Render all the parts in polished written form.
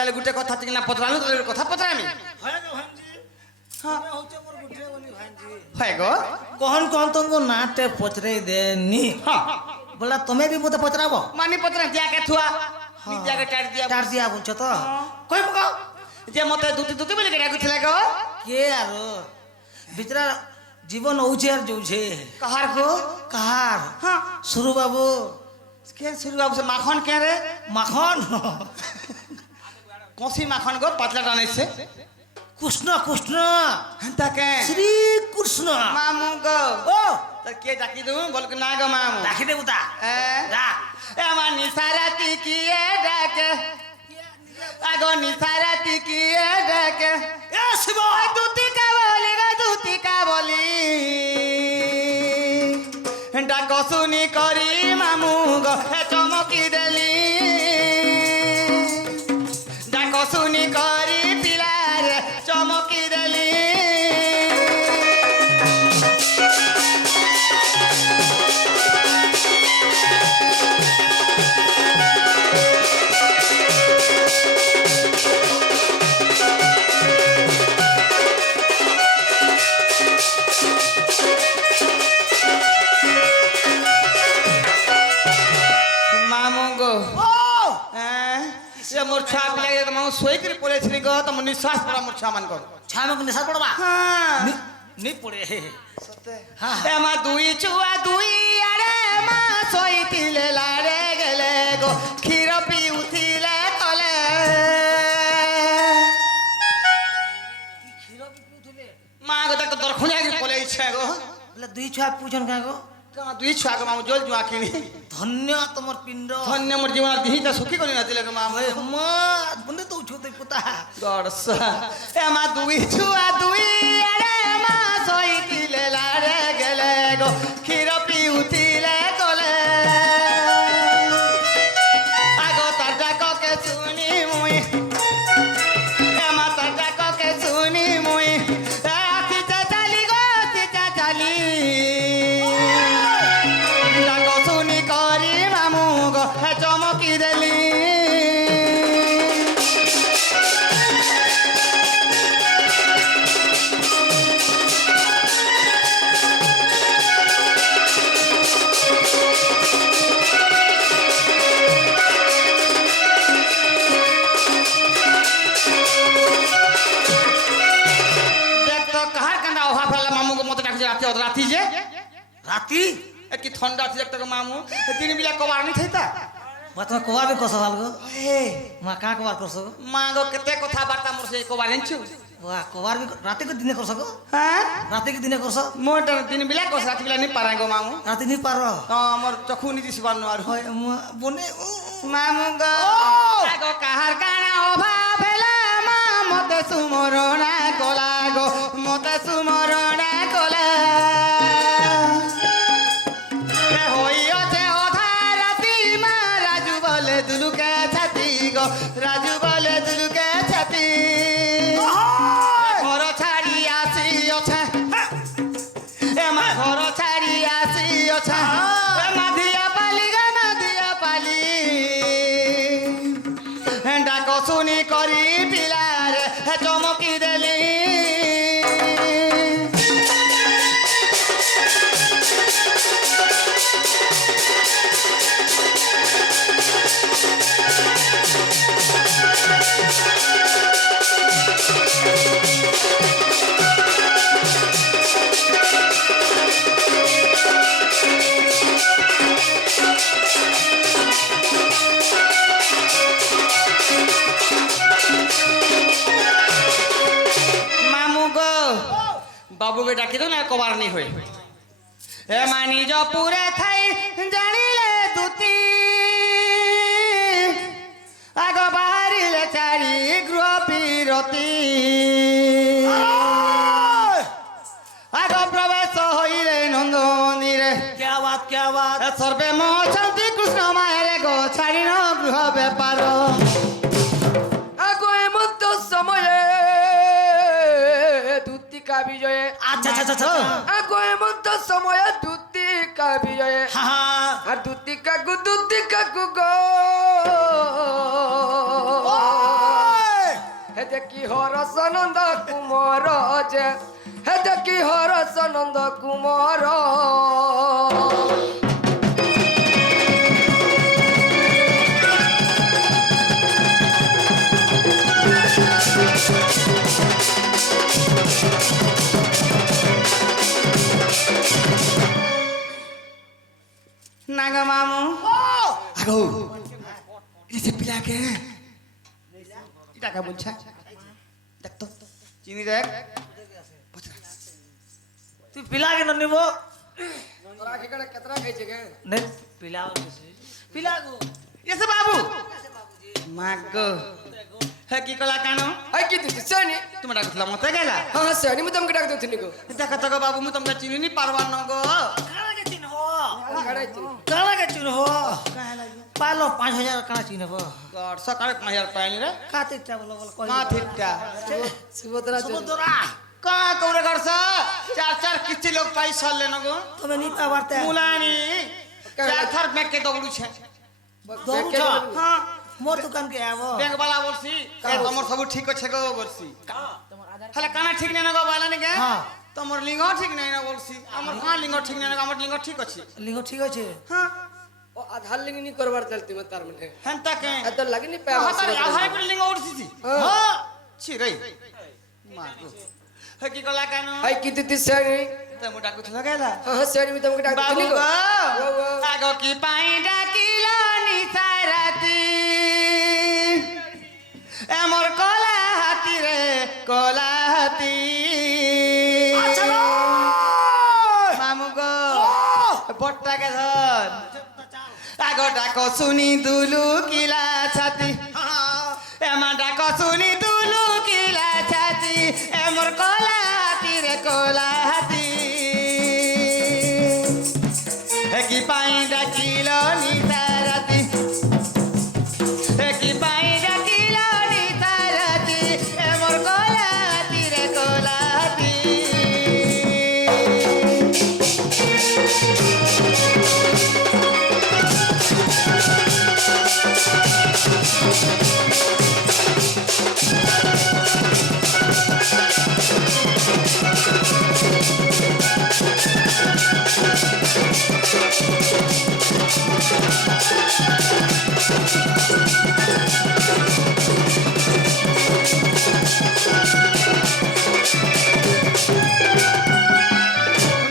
তাহলে গুটে কথা ঠিক না পত্রামি তাহলে কথা পত্রামি হয় গো ভাঞ্জি আমি হচ্ছে মোর গুঠে বলি ভাঞ্জি হয় গো কহন কহন তুমको नाटे पचरे देनी हाँ बोला तुम्हें भी मुझे पचराबो मानी पत्रा दिया के थुआ नी जाके टार दिया बोलछो तो কই মগো যে মতে দুটি দুটি বলে কেডা কইছিল গো কে আরো বিচরা জীবন ওছে আর যৌছে কাহার গো কাহার हाँ শুরু বাবু के शुरू बाबू से माखन के रे মাখন कोसी माखन गो पतला टाने से কৃষ্ণ কৃষ্ণ हंता के শ্রী কৃষ্ণ मामू गो ও तो के डाकी दूं बोल के ना गो मामू রাখি দে উতা যা ए मानी साराती की ए डाके आगो नि साराती की ए डाके এ শিব दूती का बोली गो दूती का बोली डाको सुनी करी मामू गो ए चमकी देली डाको सुनी करी पिला रे चमकी देली मामू गो ये मोर छाप लगे तो मामू सोई कर पड़े छली गो तो निश्वास पड़ा मोर छामन को ছামক নিশা পড়বা हाँ নি পড়ে सत्य हाँ। ए मा दुई छुआ दुई अरे मा सोई तिले लारे गेले गो खीर पी उथिले तले मा गो तक तो दरखुनिया के पले इच्छा गो বলে দুই ছুয়া পুজন কা গো का दुई छुआ गो मामू जोल जुआ किनी ধন্য তোমার পিণ্ড धन्य मोर जीवन दिही त सुखी करी नतिले गो मामू ওই মা বন্ধু তো ছুতে পুতা गडसा ए मा दुई छुआ दुई अरे मा सोई तिले लारे गेले गो खीर पी उथिले तले आगो तार डाको के सुनी मुई ए मा तार डाको के सुनी मुई ए आतिचा चाली गो आतिचा चाली डाको सुनी करी मामू गो ए चमकी देली देख तो कहार कंदा ओहा फेला मामू को मते डाकजे राती राती जे রাতি ए की ठंडा थी देख तो मामू दिन बिला कबार नहीं थैता বা তোমার কবার বি কস ভালগো ए মা কা কবার করছো मांगो केते कथा बार्ता मोर से कबार नेछु ওয়া কবার বি রাতে কে দিনে করছো গো हां রাতে কে দিনে করছো मोटर दिन बिला कस राती बिला नहीं पारांगो मामू রাতে নি পারো तो मोर चखु नी दिस बानो आर হয় বনে मामू गो आगो कहार काना ओभा फेला मा मते सुमरणा कोला गो मते सुमरणा कोला ए होइयो जे ओधा राती मा राजू बोले दुलुके छाती गो राजू बोले दुलुके छाती घर छाड़ी आसी अछे ए मा घर छाड़ी आसी अछे ए माधिया पाली गा माधिया पाली डाको सुनी करी पिला रे हे चमकी देली मामू गो बाबू के डाकी दो ना कबार नहीं हुए ए मानी जो पूरे थाई जानिले दूती आगो बाहरिले चारी गृह पीरती आगो प्रवेश होइले नंद मंदिरे क्या बात ए सर्वे मोचंती कृष्ण मायरे गो छाड़ी न गृह व्यापार আগো এমন্ত সময়ে দুতিকা বিজয়ে আচ্ছা আচ্ছা আচ্ছা আগো এমন্ত সময়ে দুতিকা বিজয়ে হা হা আর দুতিকা গো গো দেখি হরসনন্দ কুমার যে হে দেখি হরসনন্দ কুমার নাগা মামু আগো এসে পিলাকে টাকা বলছা দেখ তো চিনি দেখ তুই পিলা কেন নিব তোরা কেকড়ে কেতরা খাইছে কে নে পিলা পিলা গো এসে বাবু মাগো হে কি কলা কেন আই কি তুই জানি তুমি ডাকছিলা মতে গেলা হ্যাঁ জানি মু তোমাকে ডাক দউছিনি গো দেখ তো বাবু মু তোমরা চিনি নি পারবার ন গো কালাকে চিনহ খাড়াইছি কালাকে চিনহ পালো 5000 কানা চিনহ গড সকালে 5000 পাইনি রে কাতিটা বলো বলো কই মা ঠিকটা সুভদ্রা সমুদ্রা কা কৌরে করছ চার চার কিছি লোক পাই সারলে ন গো তুমি নিতা বারতে মুলানি চার থার ব্যাংকে দৌড়ুছে দৌড়ছ হ্যাঁ মোর দোকান কে আবো ব্যাংক বালা বলছি এ তোমার সব ঠিক আছে গো বলছি তাহলে কানা ঠিক নেই না গো বাইলানি কে হ্যাঁ তোমার লিঙ্গ ঠিক নাই না বলছি আমার কান লিঙ্গ ঠিক নাই না আমার লিঙ্গ ঠিক আছে লিঙ্গ ঠিক আছে হ্যাঁ ও আধার লিঙ্গনি করবার চলতি মে তার মানে হেনতা কে এত লাগনি পে হাতারে আধারে করে লিঙ্গ উঠছিছি হ্যাঁ ছি রে মা গো হে কি কলা কেন আই কি তুই জানি তুমি ডাকুছিল গেলা হ্যাঁ জানি মু তোমাকে ডাক বাবু দউছিনি গো গো আগো কি পাই ডাকিল নিশায় রাতি এমর কলা হাতি রে কলা হাতি মামু গো বটটাকে ধর আগো ডাকো শুনি দুলু কিলা ছাতি এমা ডাকো শুনি দুলু কিলা ছাতি এমর কলা হাতি রে কলা হাতি কি পাই ডাকিল নিশা রাতি কি পাই ডাকিল নিশা রাতি এমর কলা হাতি রে কলা হাতি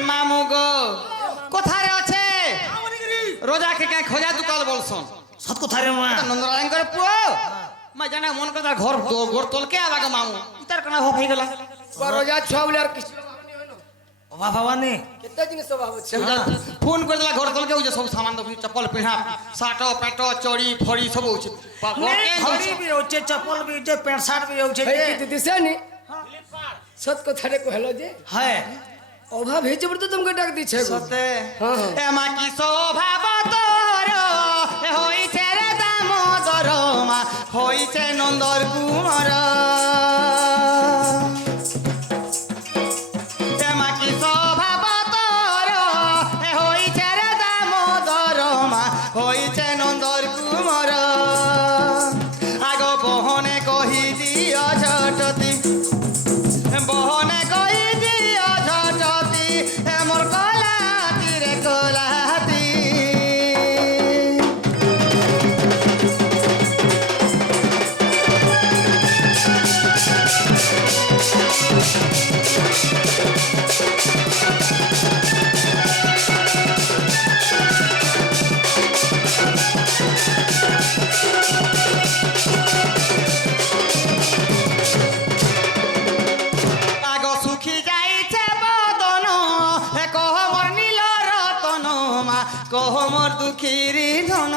মামু গো কোথায় আছে রোজা কে খোঁজা দুকাল বলছন সত কথা রে মা নন্দরায়ণ করে পুয়ো মা জানা মন কথা ঘর ঘর তলকে আবাগে মামু ইতার কানা হয়ে গেল রোজা ছবলে আর কিছু ও বাবানি কেতে জিনিস অভাব আছে ফোন করে দিলা ঘর তলকে যে সব সামান দেখি চপ্পল পিহা শার্ট প্যান্ট চড়ি ফড়ি সব হচ্ছে ঘড়ি भी होचे चप्पल भी होचे पैंट शर्ट भी होचे আই কি তুই জানি সত কথা রে কহলো যে है অভাব হয়েছে বলে তো তোমাকে ডাক দিছে গো সতে হ্যাঁ, হ্যাঁ। এমা কি স্বভাব তোর হইছে রে দামোদর মা হইছে নন্দর কুমার এমা কি স্বভাব তোর হইছে রে দামোদর মা হইছে নন্দর কুমার আগ বহনে কহি দিও ঝটতি বহনে কহি দিও ঝটতি এমর কলাতি রে কলাতি আগ সুখী যাইছে বদন হে কহ মোর নীল রতন মা কহ মোর দুঃখীর ধন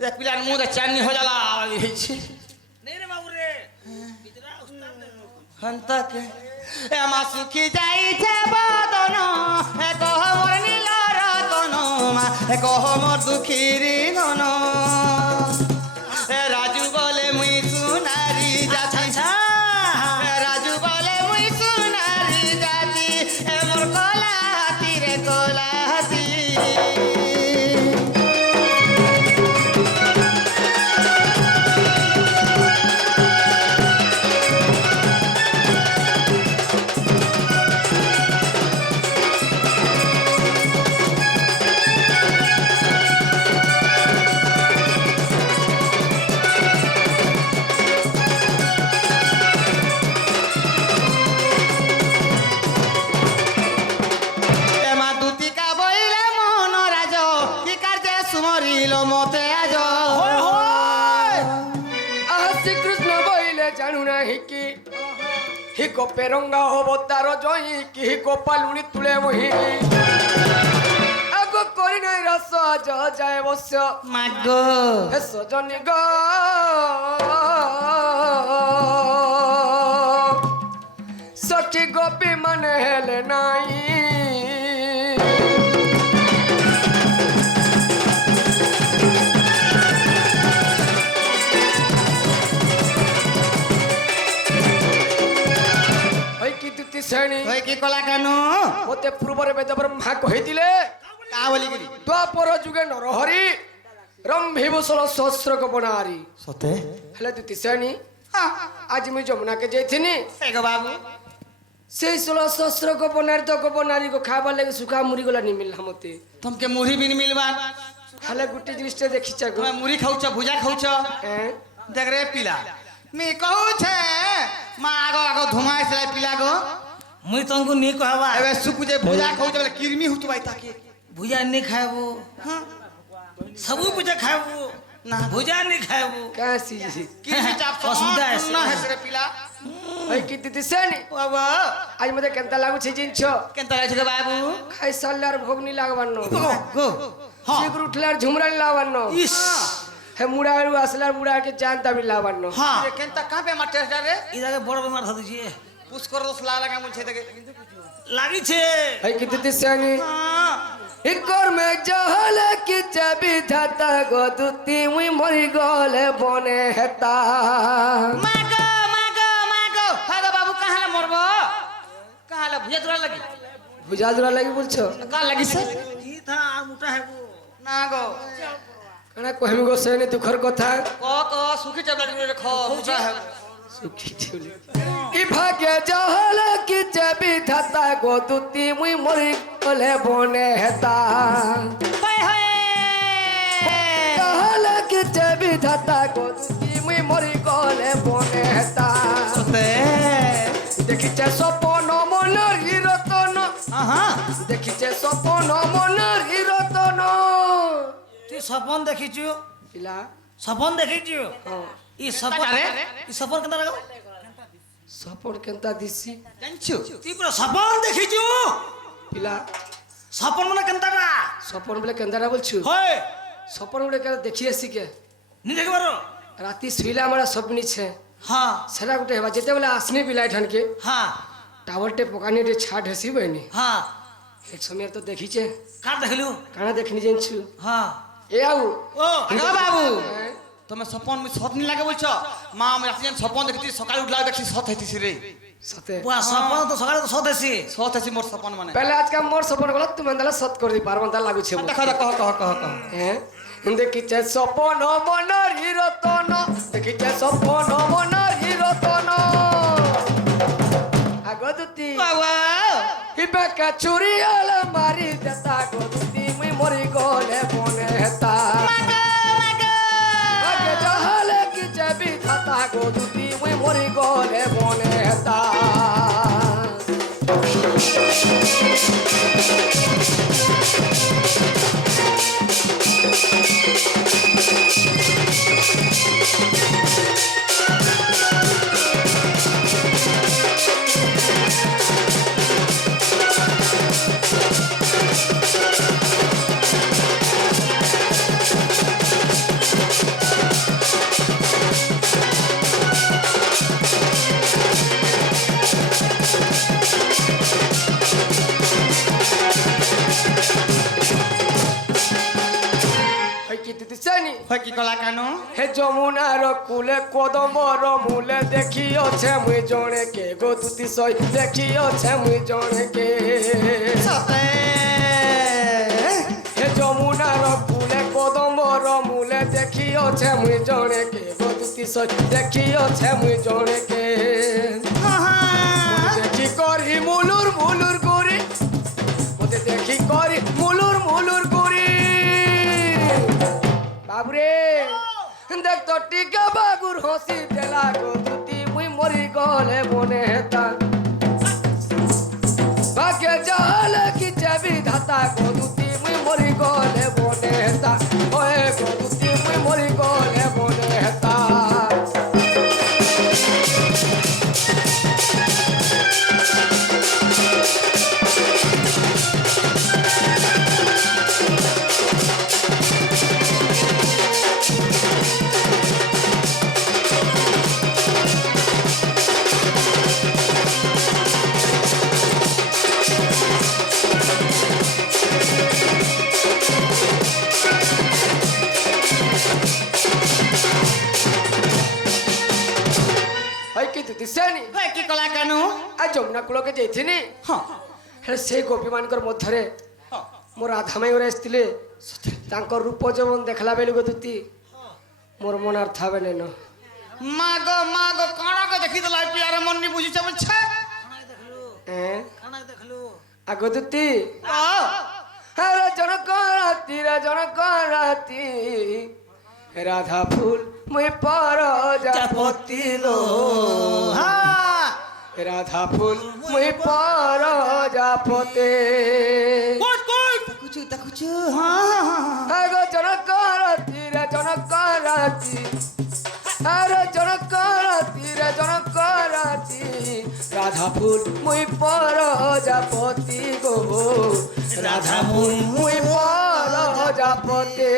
দেখ পিলার মুখ চাননি হয়ে গেল হয়েছে नहीं रे बाबू रे হন্তাকে এমা সুখী যাইছে বদন হে কহ মোর নীল রতন মা হে কহ মোর দুঃখীর ধন রাজু বলে মুই সুনারি যাচ্ছি अच्छा রাজু বলে মুই সুনারি জাতি এমর কলা হাতি রে কলা হাতি শ্রীকৃষ্ণ বইলে জানু নাহি কি হি গোপেরঙ্গা অবতার জয়ী কি হি গোপালুনি তুলে মহি আগো করি নাই রস যায় বস্য মাগো হে সজনী গ সখী গোপী মানে হেলে নাই শ্রেণী তুই কি কলা কেন মতে পূর্বরে বেদ ব্রহ্মা কহিলে কা বলি গরি দ্বাপর যুগে নরহরি রম্ভিভূষণ সহস্র গোপনারী সতে হেলে দুতি শ্রেণী আজ মুই যমুনাকে যাইছিনি এগো বাবু সেই 16 সহস্র গোপনারী তো গোপনারী কো খাবার লাগে সুখা মুড়ি গলা নি মিললা মতে তোমকে মুড়ি বিন মিলবা হেলে গুটি জিনিসটা দেখিছ গো তুমি মুড়ি খাউছ ভুজা খাউছ হ্যাঁ দেখ রে পিলা মে कहू छे मा आगो आगो धुमाय से पिला गो मुई तुमको नहीं कहबा एबे सुकु जे भुजा खाऊ जे किरमी हुतु बाई ताके भुजा नहीं खाएबो हां सबू भुजा खाएबो ना भुजा नहीं खाएबो कासी किरमी चाप असुविधा है ना है से पिला ओइ की दुति श्रेणी बाबा आज मते केनता लागु छै जिनछ केनता रे छे बाबू खाइ सालार भोग नि लागबानो गो हां सिगर उठलार झुमरा नि लागबानो इस हे मुड़ारू असलार मुड़ा के जानता भी लागबानो हां ये केनता का पे माटे रे इधर बड़ बीमार था दीजिए पुष्कर दोस ला लगा मुझे देखे लागी छे ओइ की दुति श्रेणी हां इकर में जहल की जबी धाता गो दुति मुई मरि गले बने हेता मागो हागो बाबू कहां ले मरबो कहां ले भुजा दुरा लगी बुझादुरा लगी बोलछो का लगी से जी था आ मोटा है वो ना गो कना कहमी गो श्रेणी दुखर कथा को सुखी चबला रे खो बुझा है सुखी ठेली ई भाग्य जहल की जबी धाता गो दुति मुई मरि गले बने हेता हाय हाय जहल की जबी धाता गो दुति मुई मरि गले बने हेता सते দেখিছে সপন মনের হিরতন हां দেখিছে সপন মনের হিরতন तू सपन देखिछु পিলা सपन देखिछु ई सपन रे? ई सपन केना लगा সপন কেনতা দিছি जानछु तू पूरा सपन देखिछु পিলা सपन মানে কেনতাটা সপন বলে কেনতারা বলছু হয় সপন বলে কেন দেখি আসি কে নি দেখবারো রাতি শুইলে আমার স্বপ্নি ছে हां সেটা গোটে হেবা যেতে বলে আসনি পিলাই ঠানকে हां টাওয়ারটে পকানি রে ছাট হেসি বইনি हां এক সময় তো দেখিছে का देखलु কানা দেখিনি জানছু हां এ আউ ओ हागो बाबू হ্যাঁ? তুমি সপন মি সত নি লাগে বলছো মা আমি রাতে সপন দেখছি সকাল উঠলা দেখছি সত হইতিছি রে সতে পুরা সপন তো সকালে তো সদেছি সত হইছি মোর সপন মানে পহলে আজকে মোর সপন গলা তুমি আন্দালা সত করে দি পারবন তা লাগুছে মোর। দেখো কহ হ্যাঁ দেখিছে সপন মনের হিরতন দেখিছে সপন মনের হিরতন আগদুতি বাবা হিবেকা চুরি আলা মারি দেতা গদুতি মুই মরি গলে বনে হেতা আগে জাহালে কি যাবি ধাতা গদুতি মুই মরি গলে বনে হেতা হয় কি কলা কেন হে যমুনার কুলে কদম্বর মূলে দেখিଅছে মুই জনে কে গো দুতি সই দেখিଅছে মুই জনে কে সতে হে যমুনার কুলে কদম্বর মূলে দেখিଅছে মুই জনে কে গো দুতি সই দেখিଅছে মুই জনে কে দেখি করি মুলুর মুলুর করি ওতে দেখি করি মুলুর মুলুর করি বাবুরে দেখ তো টিকা বাগুর হসি দেলা গো দুতি মুই মরি গলে বনে হেতা ভাগ্য জালে কি যাবি ধাতা গো দুতি মুই মরি গলে বনে হেতা ওয়ে গো দুতি মুই মরি গলে বনে হেতা তুতি সেনি কি কলা কেনু আর যমুনা কূলকে যাইছিনি ହଁ ହେଲେ ସେଇ ଗୋପୀମାନଙ୍କର ମଧ୍ୟରେ ମୋ ରାଧାମାଇ ଗୁରା ଆସିଥିଲେ ତାଙ୍କ ରୂପ ଯୌବନ ଦେଖିଲା ବେଳକୁ ତୁତି ମୋର ମନ ଅର୍ଥ ହେବେ ନେନ ମାଗ ମାଗ କଣକ ଦେଖିଦେଲା ପିଲାର ମନ ନି ବୁଝିଛ ବୁଝଛ ଆଗ ତୁତି ଆରେ ଜଣକ ରାତି ରାଧା ফুল মুই পরজাপতি লো রাধা ফুল মুই পরজাপতে ଦେଖୁଛୁ ଦେଖୁଛୁ ହଁ আরে জনক রাতি আরে জনক রাতি রাধা ফুল মুই পরজাপতি গো রাধা ফুল মুই পরজাপতে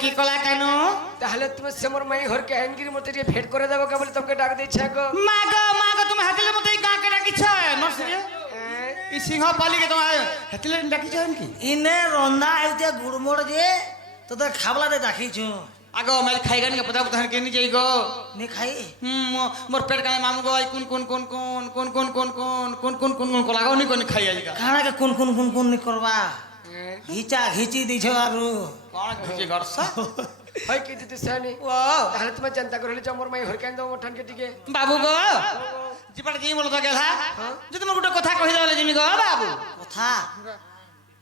কি কলা কেনু তাহলে তুমি সে মোর মাই ঘরকে আইনগিরি মতে যে ভেট করে দেবো কেবল তোমাকে ডাক দিয়েছে গো মাগ মাগ তুমি হাতিলে মতে এই গাঁকে ডাকিছ নরসিয়ে এই সিংহ পালিকে তোমার হাতিলে ডাকিছ কি ইনে রন্ধা আইতে গুড়মোড় যে তোতে খাবলাতে ডাকিছু আগ মাইল খাইগানি পতা পতা কে নি যাই গো নে খাই মোর পেট কানে মামু গো কোন কলাগাও নি কোন খাই আইগা কাଣା কে কোন নি করবা ঘিচা ঘিচি দিছ আরু কোন ঘিচি গরসা হয় কি দিতে সানি তাহলে তুমি চিন্তা করলে যে মোর মাই ঘরকে আইন দেবো ঠানকে টিকে বাবু গো জিপাটা জি বলতো গেলা যদি মোর গোটে কথা কহি দেলে জিমি গো বাবু কথা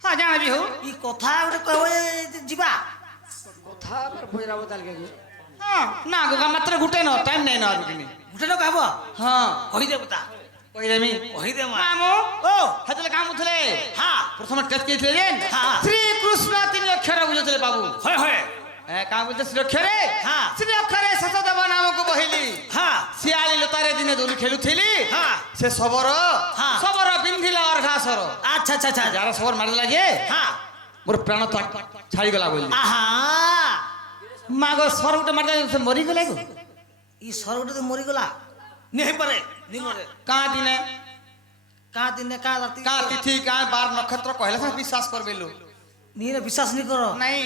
হ্যাঁ জানাবি হো ই কথা গোটে কইবে ଯିବା কথা বইরাবো তালকে হ্যাঁ না গো মাত্র গুটে ন টাইম নাই না আর কিনি গোটে লোক হব হ্যাঁ কহি দে কথা কই দেমি কহি দে মা মামু ও হাতলে কাম উঠলে হ্যাঁ প্রথমে টেস্ট কইছিলে যে হ্যাঁ। শ্রী কৃষ্ণ তিন অক্ষর বুঝুଥିଲେ বাবু হয় হয় কাম বলতে শ্রী অক্ষরে হ্যাঁ। শ্রী অক্ষরে শশদেব নামক বহিলি হ্যাঁ শিয়ালি লতারে দিনে দোলি খেলুଥିଲି হ্যাঁ। সে সবর হ্যাঁ। সবর পিন্ধিলা অর্ঘাসর আচ্ছা আচ্ছা আচ্ছা যারা সবর মারিলা যে হ্যাঁ মোর প্রাণ ছাড়ি গলা বলি আহা মাগ সর গুটে মারি সে মরি গলে গো ই সরগটে তো মরি গলা নেই পারে নি মরে কা দিনে কা দিনে কা রাতি কা তিথি কা বার নক্ষত্র কহিলা সে বিশ্বাস করবেলু নি রে বিশ্বাস নি কর নাই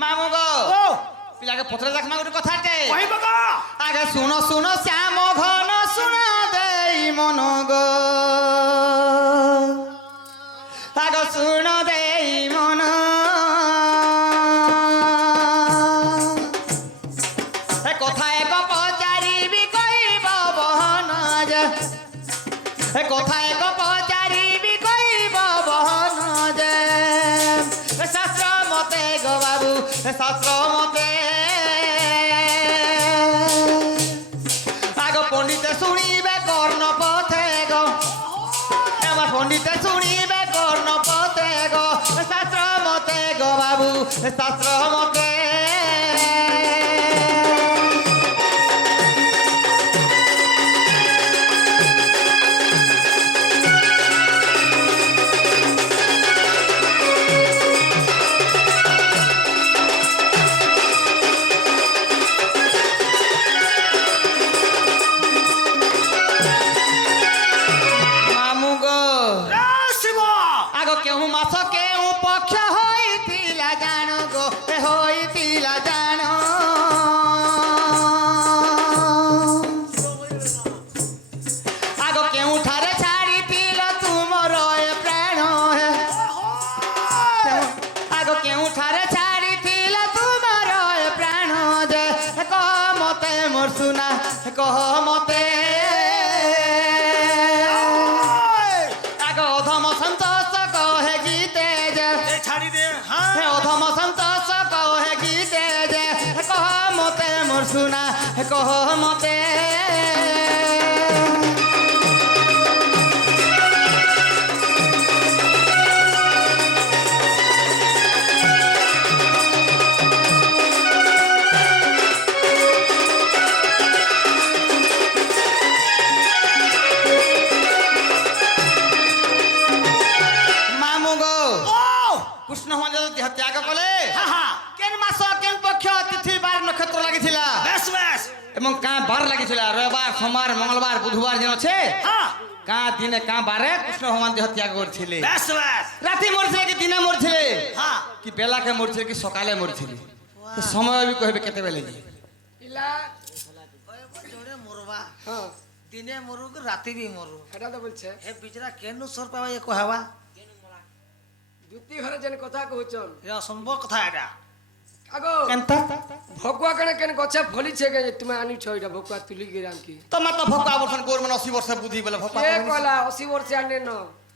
মামু গো ও পিলাকে পত্রে দেখ মা গুটে কথাতে কহিব গো আগে শুনো শুনো শ্যাম ঘন শুনা দেই মন গো আগে শুনো দেই মন এ কথা এক পচারিবি কইব বহন যে এ কথা এক পচারিবি কইব বহন যে শাস্ত্র মতে গো বাবু শাস্ত্র মতে আগ পণ্ডিতে শুনিবে কর্ণ পথে গো আমার পণ্ডিতে শুনিবে কর্ণ পথে গো শাস্ত্র মতে গো বাবু শাস্ত্র মতে মামু গো শিব আগ কেউ মাছ কেউ পক্ষ হইতিলা জান গো হইতিলা জান আগ কেউঠারে ছাড়িতিল তুমর এ প্রাণ আগ কেউঠারে ছাড়িতিল তুমর এ প্রাণ যে কহ মতে মোর সুনা কহ মতে আগ অধম সন্তোষ কহে গীতে যে ছাড়ি দে হ্যাঁ হে অধম সন্তোষ কহে গীতে যে কহ মতে মোর সুনা কহ মতে দিয়েছিল রবিবার সোমবার মঙ্গলবার বুধবার দিন আছে হ্যাঁ কাঁ দিনে কাঁ বারে কৃষ্ণ ভগবান দেহ ত্যাগ করছিলে ব্যাস ব্যাস রাতে মরছিলে কি দিনে মরছিলে হ্যাঁ কি বেলাকে মরছিলে কি সকালে মরছিলে তো সময় বি কহবে কেতেবেলে যে ইলা জোরে মরবা হ্যাঁ দিনে মরু কি রাতে বি মরু এটা তো বলছে হে বিচরা কেন সর পাবা এ কহাবা দুতি ঘরে যেন কথা কହୁଛন এ অসম্ভব কথা এটা আগো কেনতা ভকুয়া কেন কেন গছে ফলিছে কে তুমি আনিছ এটা ভকুয়া তুলি গিরাম কি তোমার তো ভোকা বর্ষণ কোর মানে 80 বর্ষে বুদ্ধি বলে ভোকা কে কলা 80 বর্ষে আনে ন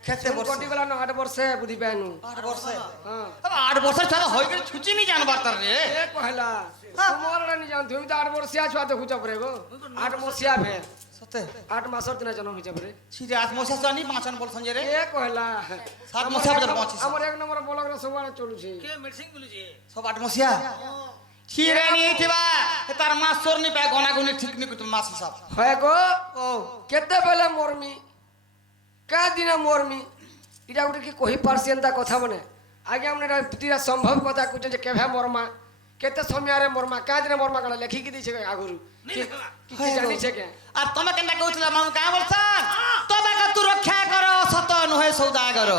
খেতে বর্ষে কোটি গলা ন 8 বর্ষে বুদ্ধি পাইনু 8 বর্ষে হ্যাঁ 8 বর্ষে ছাড়া হই গেল ছুচি নি জানবার তার রে কে কহলা তোমার নি জান তুমি তো 8 বর্ষিয়া ছুয়া দেখুছ পরে গো 8 বর্ষিয়া ভে সতে 8 মাসর দিনা জন্ম হইছে পরে সিরে আত্মসা জানি পাঁচন বলছন যে রে কে কহলা 7 মশা বাজার পৌঁছিস আমার এক নম্বর ব্লক রে সবাই চলুছে কে মেডিসিন বলিছে সব 8 মশিয়া সিরে নি থিবা তার মাস সরনি পায় গনা গুনি ঠিক নি কুত মাস হিসাব হয় গো ও কেতে বেলে মরমি কা দিনে মরমি এটা গোটে কি কহি পারছেন তা কথা মানে আগে আমরা এটা সম্ভব কথা কুছে যে কেভে মরমা কেতে সময়ারে মরমা কা দিনে মরমা কালা লেখিকি দিছে আগুরু কি জানিছে কে আর তুমি কেনটা কইছিলা মাম কা বলছান তবে কা তু রক্ষা কর সত নহে সৌদাগর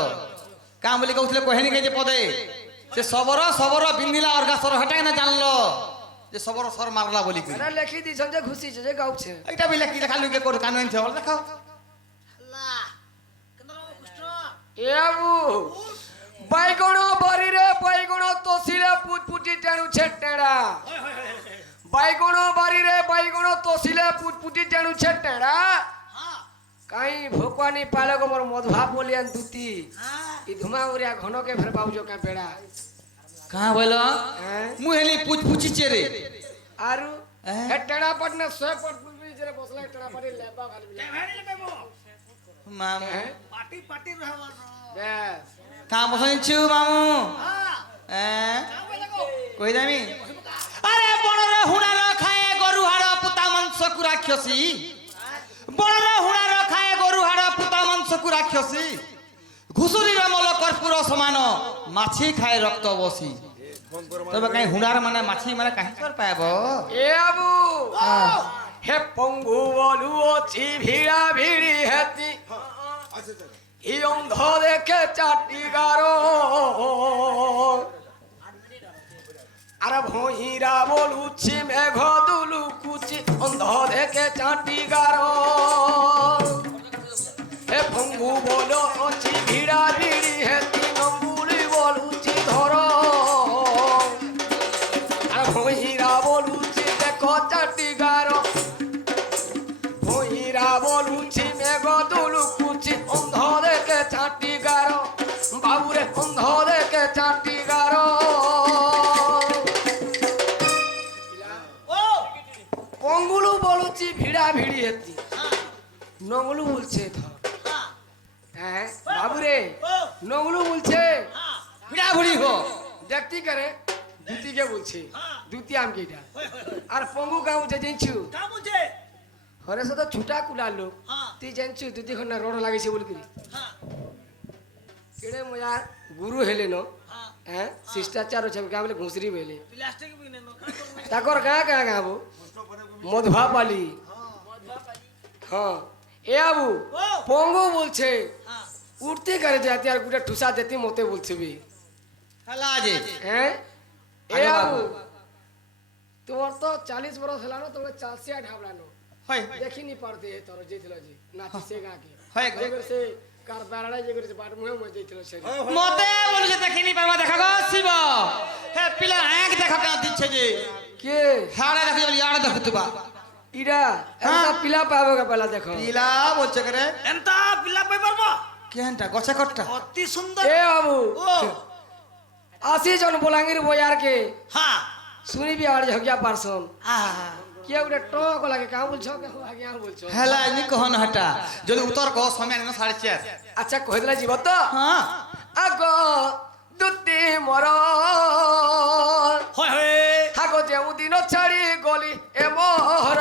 কা বলি কইছিলে কহেনি কে যে পদে সে সবর বিন্দিলা অর্গাসর হটাই না জানলো যে সবর সর মারলা বলি কই এটা লেখি দিছন যে খুশিছে যে গাউছে এটা বিলে কি লেখা লুকে কর কানুন থে বল দেখাও আল্লাহ কেন কষ্ট এবু বাইগণ বাড়িরে বাইগণ তসিলে পুটপুটি টেণুছে টেড়া বাইগণ বাড়িরে বাইগণ তসিলে পুটপুটি টেণুছে টেড়া হ্যাঁ কাই ভোকানি পালে গো মোর মধুভা বলিয়ান দুতি হ্যাঁ ই ধুমা উরিয়া ঘনকে ফের বাউজো কা পেড়া কা বল হ্যাঁ মু হেলি পুচি চেরে আরু হ্যাঁ? হে টেড়া পটনা 100 পট পুলবি জরে বসলা টেড়া পড়ি লেবা খালি ভেড়ি লেবেবো মাম হ্যাঁ পাটি পাটি রহবার বেশ কা বসনছু মামু হ্যাঁ কই দামি আরে বড়রে হুড়ার খায় গরু হাড় পুতা মাংস কুরা খ্যসি বড়রে হুড়ার খায় গরু হাড় পুতা মাংস কুরা খ্যসি ঘুষুরির মল কর্পূর সমান মাছি খায় রক্ত বসি তবে কাই হুড়ার মানে মাছি মানে কাহি কর পাব এ আবু হে পঙ্গু বলু অছি ভিড়া ভিড়ি হেতি ই অন্ধ দেখে চাটি গারো আর ভইরা বলুছি মেঘ দুলু কুচি অন্ধ দেখে চাটি গারো হে পঙ্গু বলো অছি ভিড়া ভিড়ি হেতি নঙ্গুলি বলুছি ধরো আর ভইরা বলুছি দেখো চাটি গারো ভইরা বলুছি মেঘ দুলু কুচি অন্ধ দেখে চাটি গারো বাবুরে অন্ধ দেখে চাটি গারো ও পঙ্গুলু বলুছি ভিড়া ভিড়ি হেতি হ্যাঁ নঙ্গলু বলছে ধর হ্যাঁ হ্যাঁ বাবুরে ও নঙ্গলু বলছে হ্যাঁ ভিড়া ভুড়ি হো দেখতি করে দুতিকে বলছে দুতি আম কেটা আর পঙ্গু গাঁ বলছে জানছু কা বুঝে হরে সত ছুটা কুলালো হ্যাঁ তুই জানছু দুতি খন্ডা রড লাগিছে বলি করি হ্যাঁ কেড়ে মজা গুরু হেলে ন হ্যাঁ হ্যাঁ শিষ্টাচার আছে গাঁ বলে ঘুষরি বেলে প্লাস্টিক বিনে নো কা করবে তাকর গাঁ গাঁ গাঁবো মধুভা পালি হ্যাঁ এ আবু ও পঙ্গু বলছে হ্যাঁ উঠতে করে যাতে আর গুটা ঠুসা দেতি মতে বলছে বি হেলা যে হ্যাঁ এ আরে আবু বাবু। তোমার তো 40 বরস হেলানো তোমার 40 ঢাবলানো হয় দেখিনি পারতে তোর যেছিল জি নাচি সে গাঁকে হয় গো। যে করে সে কার বেড়াড়া যে করে বাট মুহে মে যেছিল সে মতে বলছে দেখিনি পাবা দেখা গো শিব হে পিলা আঁক দেখা কেন দিচ্ছে যে কে হাড়া দেখো বলি আড়া দেখো তুবা ইরা হ্যাঁ। একটা পিলা পাবে কা পেলা দেখো পিলা বলছে করে এন্তা পিলা পাই পারবো কেনটা গছে কটটা অতি সুন্দর এ বাবু ও 80 জন বলাঙ্গীর বয়ার কে হ্যাঁ শুনিবি আর ঝগিয়া পারছন আহা কে উড়ে টক লাগে কা বলছো কে আগে বলছো হেলা নি কহন হটা যদি উত্তর কহ সময় না 4:30 আচ্ছা কই দিলা জীব তো হ্যাঁ আগো দুতি মর হয় হয় হাগো যেউ দিন ছাড়ি গলি এ মোহর